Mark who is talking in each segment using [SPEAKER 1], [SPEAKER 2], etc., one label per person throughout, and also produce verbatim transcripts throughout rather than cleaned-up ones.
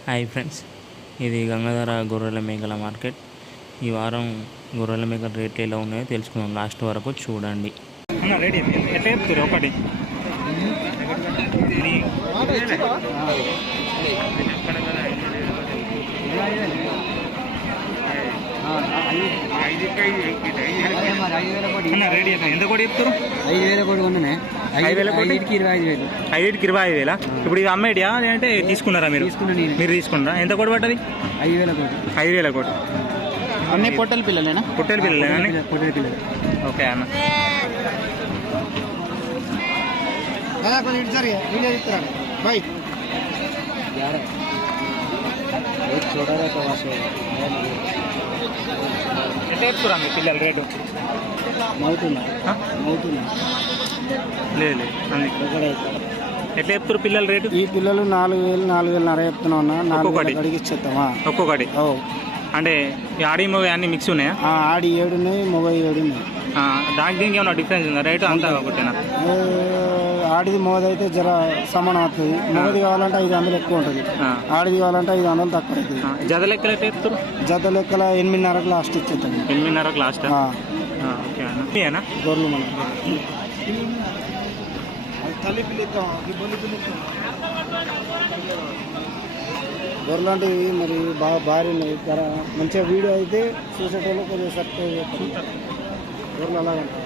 [SPEAKER 1] Hi friends, ఇది గంగాధర గొర్రెల మేకల మార్కెట్. ఈ వారం గొర్రెల మేకల రేట్లు ఎలా ఉన్నాయో తెలుసుకుందాం. లాస్ట్ వరకు చూడండి.
[SPEAKER 2] రెడీ ఎట్లా చెప్తారు ఒకటి రెడీ ఎంత కూడా చెప్తారు?
[SPEAKER 3] ఐదు వేల కోటి కొన్నానే.
[SPEAKER 2] ఐదు వేల
[SPEAKER 3] కోటికి ఇరవై ఐదు వేలు
[SPEAKER 2] ఐదుకి ఇరవై ఐదు వేలా? ఇప్పుడు ఇది అమ్మేటియా లేదంటే తీసుకున్నారా మీరు? మీరు తీసుకున్నారా? ఎంత కోటి పట్టది?
[SPEAKER 3] ఐదు వేల కోటి
[SPEAKER 2] ఐదు వేల కోటి
[SPEAKER 3] అన్ని పొట్టల పిల్లలేనా?
[SPEAKER 2] పొట్టేల పిల్లలేనా?
[SPEAKER 3] పొట్టల పిల్లలు.
[SPEAKER 2] ఓకే అన్న. ఎంత చెప్తురా మీ పిల్లల రేటు? లేదు లేదు అందుకే ఎట్లా చెప్తారు పిల్లల రేటు?
[SPEAKER 3] ఈ పిల్లలు నాలుగు వేలు నాలుగు వేలు నర చెప్తున్నా ఉన్నా. నాలుగు అడిగి ఇచ్చేస్తామా
[SPEAKER 2] ఒక్కొక్కటి? అంటే ఆడి మొగ అన్ని మిక్స్ ఉన్నాయా?
[SPEAKER 3] ఆడి ఏడు ఉన్నాయి, మొగ ఏడు ఉన్నాయి.
[SPEAKER 2] దానికి దీనికి ఏమైనా డిఫరెన్స్ ఉందా రేటు? అంతా ఒకటేనా?
[SPEAKER 3] ఆడిది మొగది అయితే జర సమానం అవుతుంది. మొగది కావాలంటే ఐదు వందలు ఎక్కువ ఉంటుంది, ఆడిది కావాలంటే ఐదు వందలు తక్కువ అవుతుంది.
[SPEAKER 2] జత లెక్కలు ఎట్లా చెప్తారు?
[SPEAKER 3] జత లెక్కల ఎనిమిదిన్నరకు లాస్ట్ ఇచ్చేస్తాం.
[SPEAKER 2] ఎనిమిదిన్నరకు లాస్ట్? ఓకే అన్న.
[SPEAKER 3] గొర్రెలు మనం గొర్రెలు అంటే మరి బాగా భారీ ఉన్నాయి. మంచిగా వీడియో అయితే చూసేటోళ్ళు కొద్దిగా సబ్స్క్రైబ్ చేస్తాం. గొర్రెలు అలాగ ఉంటాయి.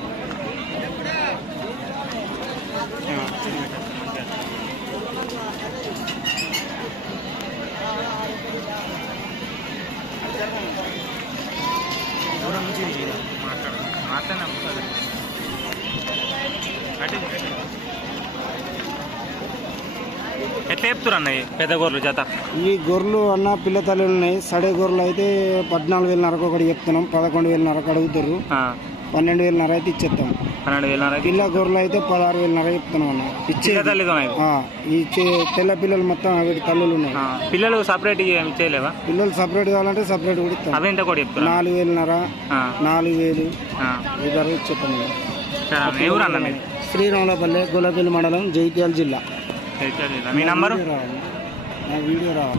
[SPEAKER 2] ఎట్లా చెప్తారు అన్న పెద్ద గొర్రెలు జత?
[SPEAKER 3] ఈ గొర్రెలు అన్న పిల్ల తల్లులు ఉన్నాయి. సడే గొర్రెలు అయితే పద్నాలుగు వేల నరకు ఒకటి చెప్తున్నాం. పదకొండు వేల నరకు అడుగుతారు. పన్నెండు వేల నర అయితే ఇచ్చేస్తాం.
[SPEAKER 2] పన్నెండు వేల నర.
[SPEAKER 3] పిల్ల గొర్రెలు అయితే పదహారు వేల నర చెప్తున్నాం అన్న. ఇచ్చే ఈ తెల్ల పిల్లలు మొత్తం అవి తల్లులు ఉన్నాయి.
[SPEAKER 2] పిల్లలు సపరేట్ ఇచ్చేయలేవా?
[SPEAKER 3] పిల్లలు సపరేట్ కావాలంటే సపరేట్ కూడా ఇస్తాం.
[SPEAKER 2] అవి ఎంత కూడా చెప్తారు?
[SPEAKER 3] నాలుగు వేల నర, నాలుగు వేలు ఈ ధర ఇచ్చేస్తాం. శ్రీరాములపల్లె, గొల్లపల్లి మండలం, జైత్యాల జిల్లా.
[SPEAKER 2] మీ నంబరు?
[SPEAKER 3] నా వీడియో రావాలి.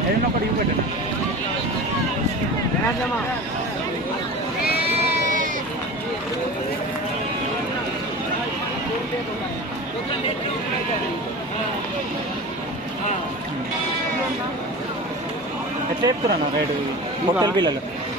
[SPEAKER 2] ఎట్లా చెప్తున్నా రేటు మొక్కల పిల్లలు?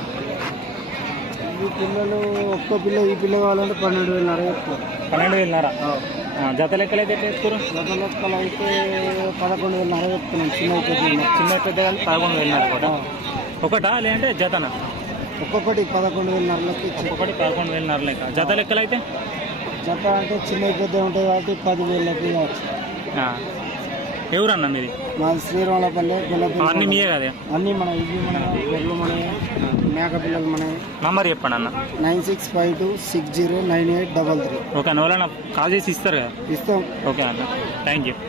[SPEAKER 3] ఈ పిల్లలు ఒక్క పిల్ల ఈ పిల్ల కావాలంటే పన్నెండు వేలన్నర చెప్తారు.
[SPEAKER 2] పన్నెండు వేలన్నర జత లెక్కలు అయితే ఎట్లా చెప్తారు?
[SPEAKER 3] జత లెక్కలు అయితే పదకొండు వేలన్నర చెప్తున్నాం. చిన్న
[SPEAKER 2] చిన్న పెద్ద పదకొండు వేలన్నర కూడా ఒకటా లేదంటే జతనా?
[SPEAKER 3] ఒక్కొక్కటి పదకొండు వేలన్నర లెక్క ఇచ్చి
[SPEAKER 2] ఒక్కొక్కటి పదకొండు వేలన్నర లెక్క. జత లెక్కలు అయితే
[SPEAKER 3] జత అంటే చిన్న పెద్ద ఉంటాయి కాబట్టి పదివేలు లెక్క కావచ్చు.
[SPEAKER 2] ఎవరన్నా మీది?
[SPEAKER 3] మాది శ్రీరాములపల్లె, గొల్లపల్లి.
[SPEAKER 2] అన్ని మీయే కదా?
[SPEAKER 3] అన్నీ మన ఇవి మన గొర్రెలు మన మేక పిల్లలు మన.
[SPEAKER 2] నంబర్ చెప్పండి అన్న.
[SPEAKER 3] Nine six five two six zero nine eight double three.
[SPEAKER 2] Okay అన్న, ఎవరైనా కాల్ చేసి ఇస్తారు కదా?
[SPEAKER 3] ఇస్తాం.
[SPEAKER 2] ఓకే అన్న, థ్యాంక్ యూ.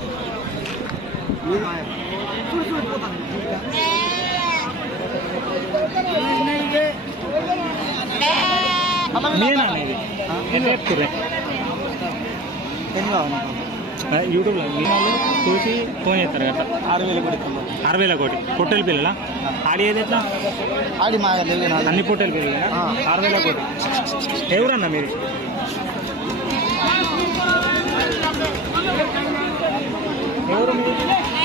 [SPEAKER 2] నేనా ఇది ఎట్లా చెప్తుర్రే? యూట్యూబ్లో మీ వాళ్ళు చూసి ఫోన్ చేస్తారు కదా?
[SPEAKER 3] ఆరు వేల కోటి
[SPEAKER 2] ఆరు వేల కోటి పొట్టెల పిల్లలా? ఆడి ఏది ఎట్లా?
[SPEAKER 3] ఆడి మా
[SPEAKER 2] అన్ని పొట్టెల పిల్లలు ఆరు వేల కోటి. ఎవరన్నా మీరు? ఎవరు మీరు?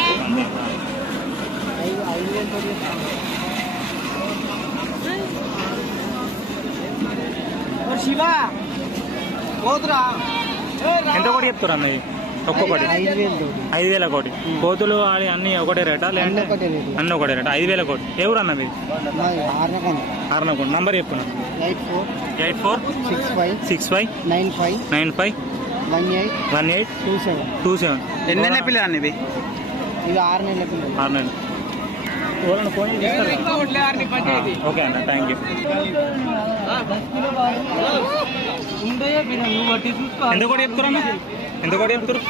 [SPEAKER 3] శివా పోతురా
[SPEAKER 2] ఎంత కూడా చెప్తారు అన్న? ఒక్కొక్కటి
[SPEAKER 3] ఐదు వేలు
[SPEAKER 2] ఐదు వేల కోటి. కోతులు ఆడి అన్ని ఒకటే రేటా లేదంటే అన్నీ ఒకటే రేటా? ఐదు వేల కోటి. ఎవరు అన్న మీరు? ఆరునకొండ. నంబర్ చెప్పున్నా.
[SPEAKER 3] Eight four
[SPEAKER 2] eight four
[SPEAKER 3] six five
[SPEAKER 2] six five
[SPEAKER 3] nine five
[SPEAKER 2] nine five
[SPEAKER 3] one eight
[SPEAKER 2] one eight
[SPEAKER 3] two seven
[SPEAKER 2] two seven.
[SPEAKER 3] ఎన్ని నెలల పిల్లలు అన్న ఇవి? ఇవి ఆరు నెలల పిల్లలు.
[SPEAKER 2] ఆరు నెలలు. ఎవరైనా ఫోన్ చేస్తారు? ఓకే అన్న, థ్యాంక్ యూ. ఎంత కూడా చెప్తారు అన్న? ఎంత కూడా చెప్తారు?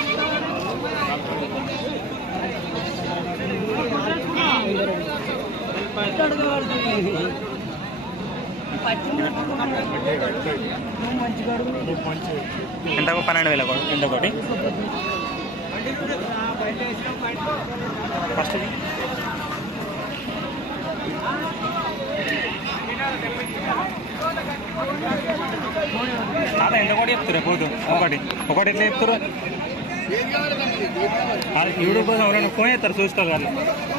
[SPEAKER 2] ఎంత పన్నెండు వేల ఎంత ఒకటి ఫస్ట్ ఒకటి చెప్తారా పోతు ఒకటి ఒకటి ఎట్లా చెప్తారు యూట్యూబ్ కోసం ఎవరైనా ఫోన్ చేస్తారు చూసుకోవాలి వాళ్ళు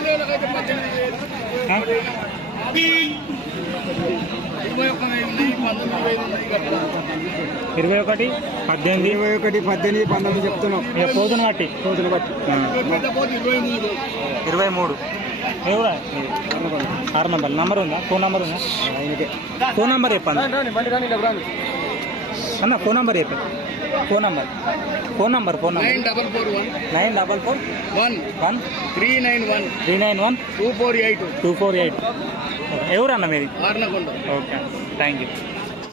[SPEAKER 2] ఇరవై ఒకటి పద్దెనిమిది
[SPEAKER 3] ఇరవై ఒకటి పద్దెనిమిది పంతొమ్మిది చెప్తున్నాం
[SPEAKER 2] ఇక పోతును బట్టి
[SPEAKER 3] రోజులు బట్టి
[SPEAKER 2] ఇరవై మూడు ఎవరా ఆరు మందలు నంబర్ ఉందా ఫోన్ నంబర్ ఉందా ఫోన్ నంబర్ చెప్పండి అన్న ఫోన్ నంబర్ చెప్పండి phone number phone number phone number
[SPEAKER 3] nine double four one
[SPEAKER 2] nine double four
[SPEAKER 3] one
[SPEAKER 2] one
[SPEAKER 3] three nine one
[SPEAKER 2] three nine one
[SPEAKER 3] two four eight
[SPEAKER 2] two four eight ఎవరు అన్న మీది
[SPEAKER 3] ఆర్నకొండ
[SPEAKER 2] okay thank you